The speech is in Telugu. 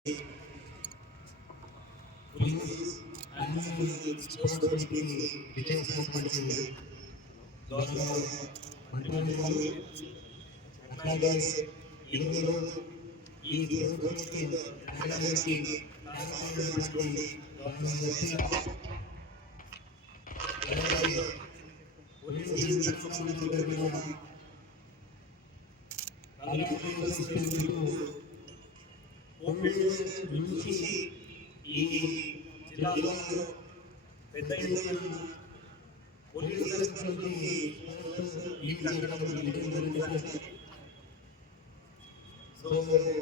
అన్ని స్పోర్ట్స్ విజయించినటువంటి గౌరవ మంత్రులు అట్లాగే ఎన్నికలు ఈ దేవుడికి అట్లాగే కారణమైనటువంటి నుంచి ఈ జిల్లాలో పెద్ద సో ఒకసారి